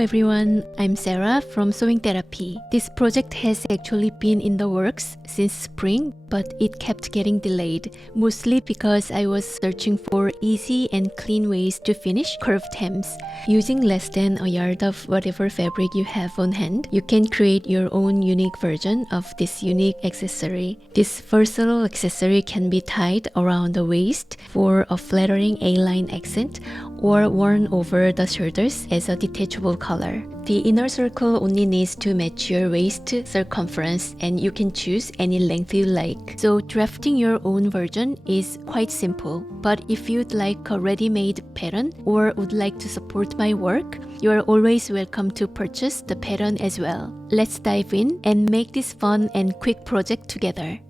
everyone, I'm Sarah from Sewing Therapy. This project has actually been in the works since spring, but it kept getting delayed, mostly because I was searching for easy and clean ways to finish curved hems. Using less than a yard of whatever fabric you have on hand, you can create your own unique version of this unique accessory. This versatile accessory can be tied around the waist for a flattering A-line accent or worn over the shoulders as a detachable collar. The inner circle only needs to match your waist circumference, and you can choose any length you like. So drafting your own version is quite simple. But if you'd like a ready-made pattern or would like to support my work, you are always welcome to purchase the pattern as well. Let's dive in and make this fun and quick project together.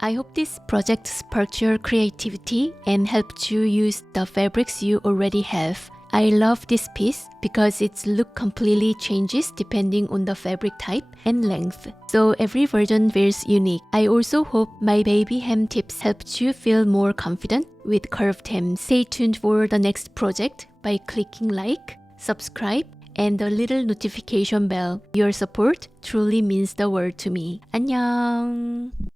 I hope this project sparked your creativity and helped you use the fabrics you already have. I love this piece because its look completely changes depending on the fabric type and length. So every version feels unique. I also hope my baby hem tips helped you feel more confident with curved hem. Stay tuned for the next project by clicking like, subscribe, and the little notification bell. Your support truly means the world to me. 안녕!